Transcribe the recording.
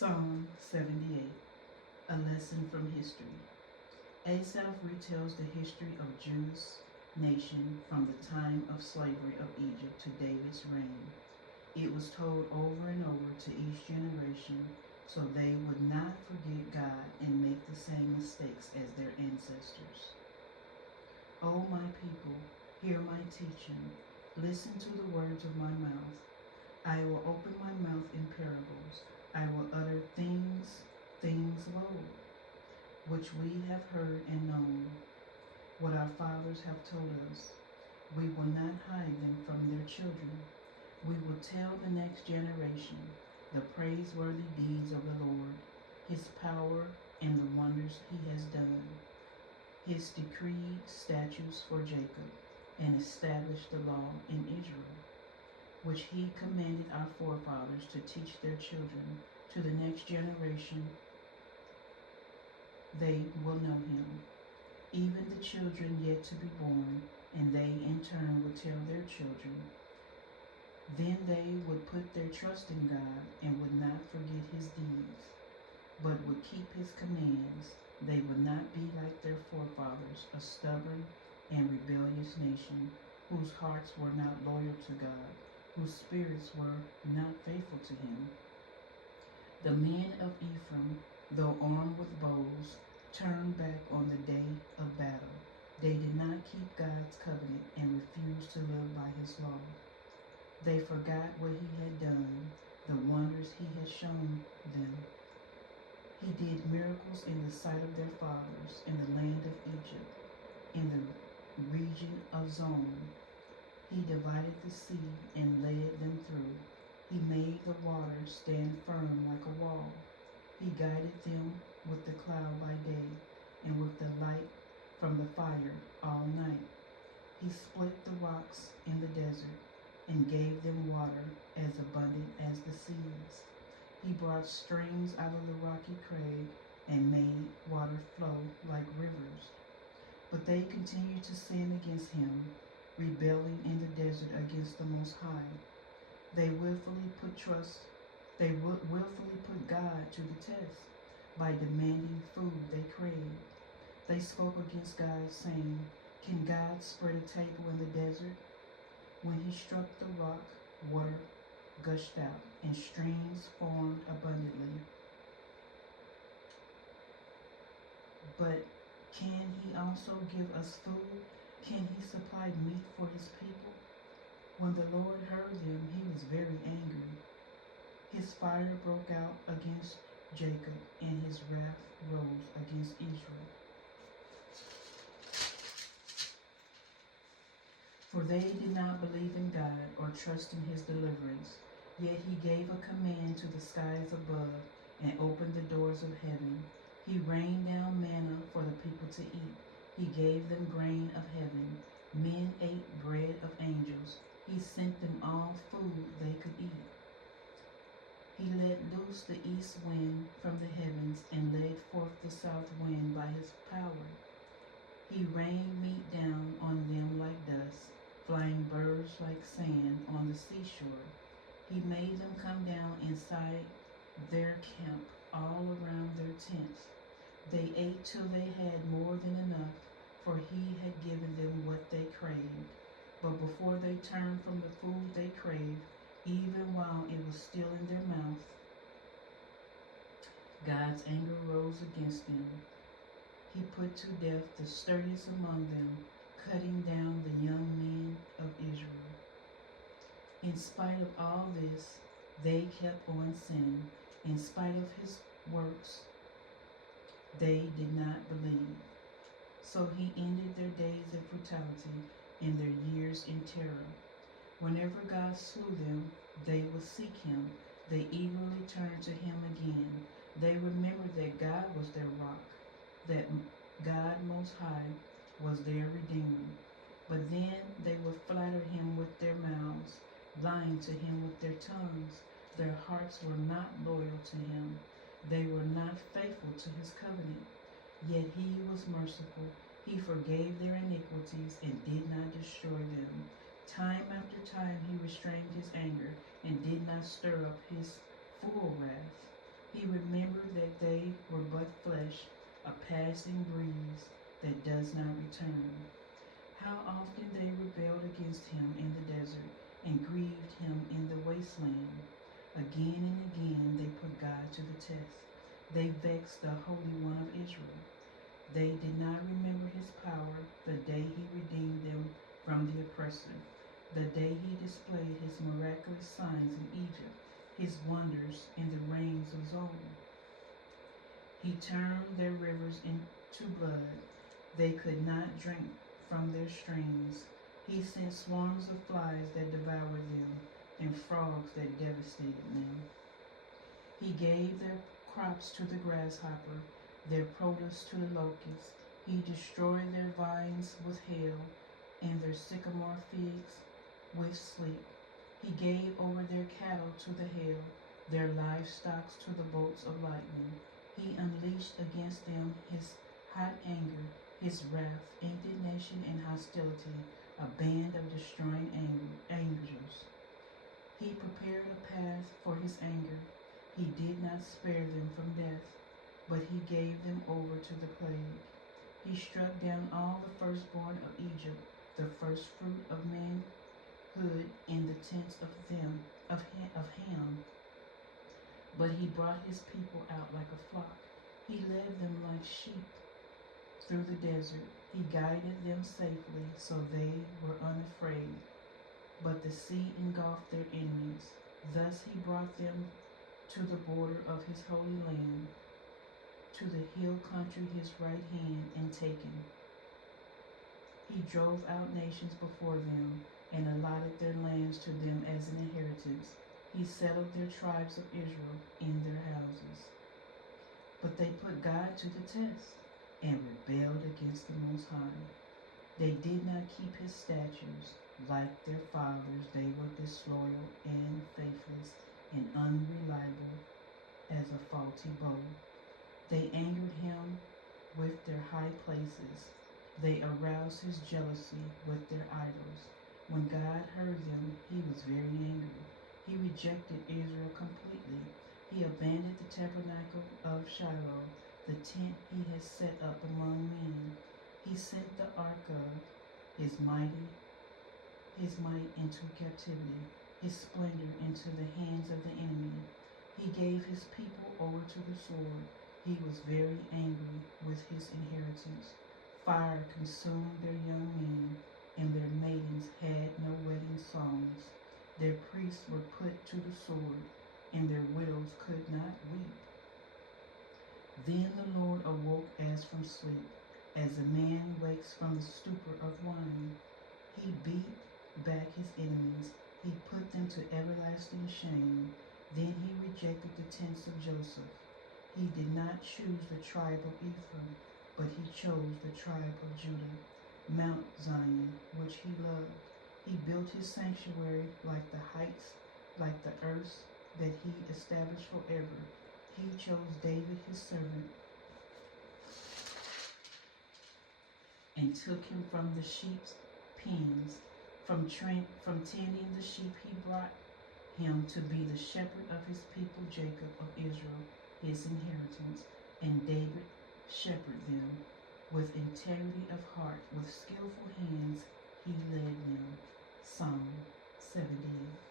Psalm 78, a lesson from history. Asaph retells the history of Judah's nation from the time of slavery of Egypt to David's reign. It was told over and over to each generation so they would not forget God and make the same mistakes as their ancestors. O my people, hear my teaching. Listen to the words of my mouth. I will open my mouth in parables. I will utter things low, which we have heard and known, what our fathers have told us. We will not hide them from their children. We will tell the next generation the praiseworthy deeds of the Lord, his power and the wonders he has done. His decreed statutes for Jacob and established the law in Israel, which he commanded our forefathers to teach their children. To the next generation they will know him, even the children yet to be born, and they in turn would tell their children. Then they would put their trust in God and would not forget his deeds, but would keep his commands. They would not be like their forefathers, a stubborn and rebellious nation, whose hearts were not loyal to God, whose spirits were not faithful to him. The men of Ephraim, though armed with bows, turned back on the day of battle. They did not keep God's covenant and refused to live by his law. They forgot what he had done, the wonders he had shown them. He did miracles in the sight of their fathers in the land of Egypt, in the region of Zon. He divided the sea and led them through. He made the waters stand firm like a wall. He guided them with the cloud by day and with the light from the fire all night. He split the rocks in the desert and gave them water as abundant as the seas. He brought streams out of the rocky crag and made water flow like rivers. But they continued to sin against him, rebelling in the desert against the Most High. They willfully put God to the test by demanding food they craved. They spoke against God, saying, "Can God spread a table in the desert?" When he struck the rock, water gushed out, and streams formed abundantly. But can he also give us food? Can he supply meat for his people? When the Lord heard them, he was very angry. His fire broke out against Jacob, and his wrath rose against Israel. For they did not believe in God or trust in his deliverance. Yet he gave a command to the skies above and opened the doors of heaven. He rained down manna for the people to eat. He gave them grain of heaven. Men ate bread of angels. He sent them all food they could eat. He let loose the east wind from the heavens and led forth the south wind by his power. He rained meat down on them like dust, flying birds like sand on the seashore. He made them come down inside their camp, all around their tents. They ate till they had more than enough, for he had given them what they craved. But before they turned from the food they craved, even while it was still in their mouth, God's anger rose against them. He put to death the sturdiest among them, cutting down the young men of Israel. In spite of all this, they kept on sinning. In spite of his works, they did not believe. So he ended their days of brutality and their years in terror. Whenever God slew them, they would seek him. They eagerly turned to him again. They remembered that God was their rock, that God Most High was their Redeemer. But then they would flatter him with their mouths, lying to him with their tongues. Their hearts were not loyal to him. They were not faithful to his covenant. Yet he was merciful. He forgave their iniquities and did not destroy them. Time after time he restrained his anger and did not stir up his full wrath. He remembered that they were but flesh, a passing breeze that does not return. How often they rebelled against him in the desert and grieved him in the wasteland. Again and again they put God to the test. They vexed the Holy One of Israel. They did not remember his power the day he redeemed them from the oppressor, the day he displayed his miraculous signs in Egypt, his wonders in the reigns of Zoan. He turned their rivers into blood. They could not drink from their streams. He sent swarms of flies that devoured them and frogs that devastated them. He gave their crops to the grasshopper, their produce to the locust. He destroyed their vines with hail and their sycamore figs with sleet. He gave over their cattle to the hail, their livestock to the bolts of lightning. He unleashed against them his hot anger, his wrath, indignation, and hostility, a band of destroying angels. He prepared a path for his anger. He did not spare them from death, but he gave them over to the plague. He struck down all the firstborn of Egypt, the first fruit of manhood in the tents of Ham. But he brought his people out like a flock. He led them like sheep through the desert. He guided them safely, so they were unafraid. But the sea engulfed their enemies. Thus he brought them to the border of his holy land, to the hill country his right hand and taken. He drove out nations before them and allotted their lands to them as an inheritance. He settled their tribes of Israel in their houses. But they put God to the test and rebelled against the Most High. They did not keep his statutes. Like their fathers, they were disloyal and faithless and unreliable as a faulty bow. They angered him with their high places. They aroused his jealousy with their idols. When God heard them, he was very angry. He rejected Israel completely. He abandoned the tabernacle of Shiloh, the tent he had set up among men. He sent the ark of his might into captivity, his splendor into the hands of the enemy. He gave his people over to the sword. He was very angry with his inheritance. Fire consumed their young men, and their maidens had no wedding songs. Their priests were put to the sword, and their widows could not weep. Then the Lord awoke as from sleep, as a man wakes from the stupor of wine. He beat back his enemies. He put them to everlasting shame. Then he rejected the tents of Joseph. He did not choose the tribe of Ephraim, but he chose the tribe of Judah, Mount Zion, which he loved. He built his sanctuary like the heights, like the earths that he established forever. He chose David his servant and took him from the sheep's pens. From tending the sheep he brought him to be the shepherd of his people Jacob of Israel, his inheritance. And David shepherded them with integrity of heart, with skillful hands he led them. Psalm 78.